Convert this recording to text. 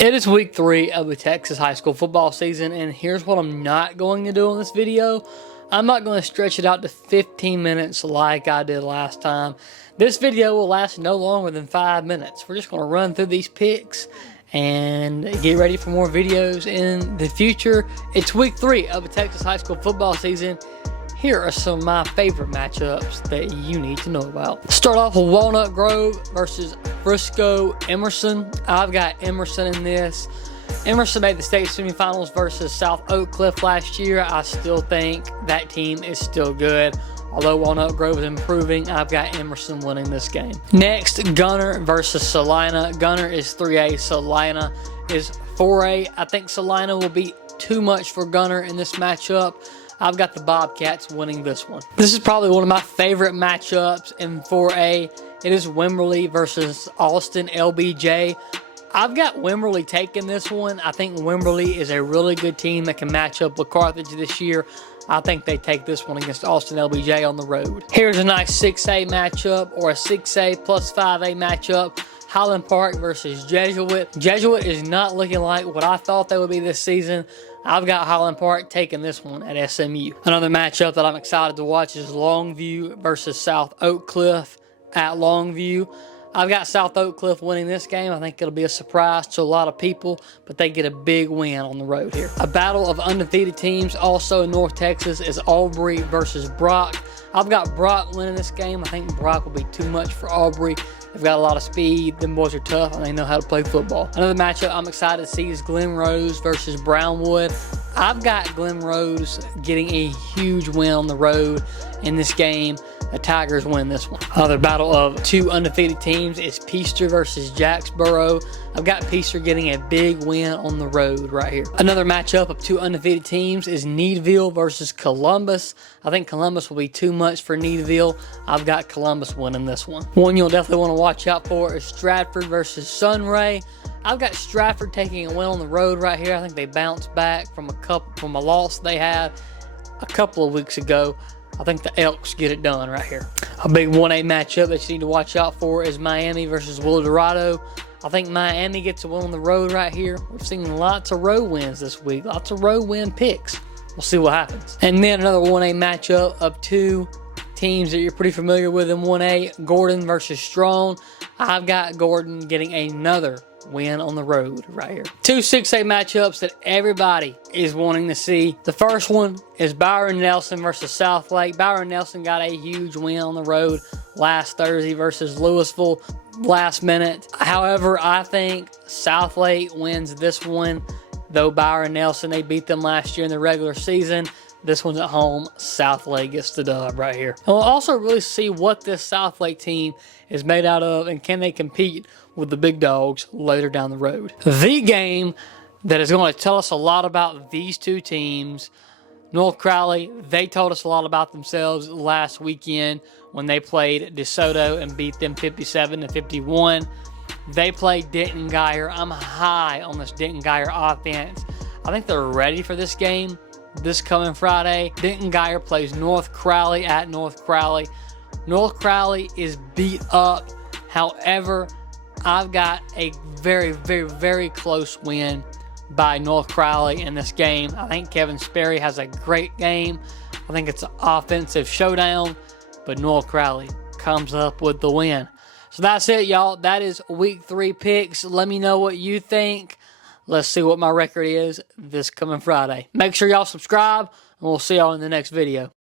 It is week 3 of the Texas high school football season, and here's what I'm not going to do in this video. I'm not going to stretch it out to 15 minutes like I did last time. This video will last no longer than 5 minutes. We're just going to run through these picks and get ready for more videos in the future. It's week 3 of the Texas high school football season. Here are some of my favorite matchups that you need to know about. Start off with Walnut Grove versus Frisco Emerson. I've got Emerson in this. Emerson made the state semifinals versus South Oak Cliff last year. I still think that team is still good. Although Walnut Grove is improving, I've got Emerson winning this game. Next, Gunner versus Salina. Gunner is 3A, Salina is 4A. I think Salina will be too much for Gunner in this matchup. I've got the Bobcats winning this one. This is probably one of my favorite matchups in 4A. It is Wimberley versus Austin LBJ. I've got Wimberley taking this one. I think Wimberley is a really good team that can match up with Carthage this year. I think they take this one against Austin LBJ on the road. Here's a nice 6A matchup, or a 6A plus 5A matchup. Highland Park versus Jesuit. Jesuit is not looking like what I thought they would be this season. I've got Highland Park taking this one at SMU. Another matchup that I'm excited to watch is Longview versus South Oak Cliff at Longview. I've got South Oak Cliff winning this game. I think it'll be a surprise to a lot of people, but they get a big win on the road here. A battle of undefeated teams also in North Texas is Aubrey versus Brock. I've got Brock winning this game. I think Brock will be too much for Aubrey. They've got a lot of speed. Them boys are tough, and they know how to play football. Another matchup I'm excited to see is Glen Rose versus Brownwood. I've got Glen Rose getting a huge win on the road in this game. The Tigers win this one. Another battle of two undefeated teams is Peaster versus Jacksboro. I've got Peaster getting a big win on the road right here. Another matchup of two undefeated teams is Needville versus Columbus. I think Columbus will be too much for Needville. I've got Columbus winning this one. One you'll definitely want to watch out for is Stratford versus Sunray. I've got Stratford taking a win on the road right here. I think they bounced back from a loss they had a couple of weeks ago. I think the Elks get it done right here. A big 1A matchup that you need to watch out for is Miami versus Wildorado. I think Miami gets a win on the road right here. We've seen lots of road wins this week, lots of road win picks. We'll see what happens. And then another 1A matchup of two teams that you're pretty familiar with in 1A, Gordon versus Strong. I've got Gordon getting another win on the road right here. Two 6A matchups that everybody is wanting to see. The first one is Byron Nelson versus Southlake. Byron Nelson got a huge win on the road last Thursday versus Louisville last minute. However, I think Southlake wins this one. Though Byron Nelson, they beat them last year in the regular season. This one's at home. Southlake gets the dub right here. And we'll also really see what this Southlake team is made out of, and can they compete with the big dogs later down the road. The game that is going to tell us a lot about these two teams, North Crowley, they told us a lot about themselves last weekend when they played DeSoto and beat them 57-51. They played Denton Geyer. I'm high on this Denton Geyer offense. I think they're ready for this game this coming Friday. Denton Geyer plays North Crowley at North Crowley. North Crowley is beat up. However, I've got a very, very, very close win by North Crowley in this game. I think Kevin Sperry has a great game. I think it's an offensive showdown, but North Crowley comes up with the win. So that's it, y'all. That is week 3 picks. Let me know what you think. Let's see what my record is this coming Friday. Make sure y'all subscribe, and we'll see y'all in the next video.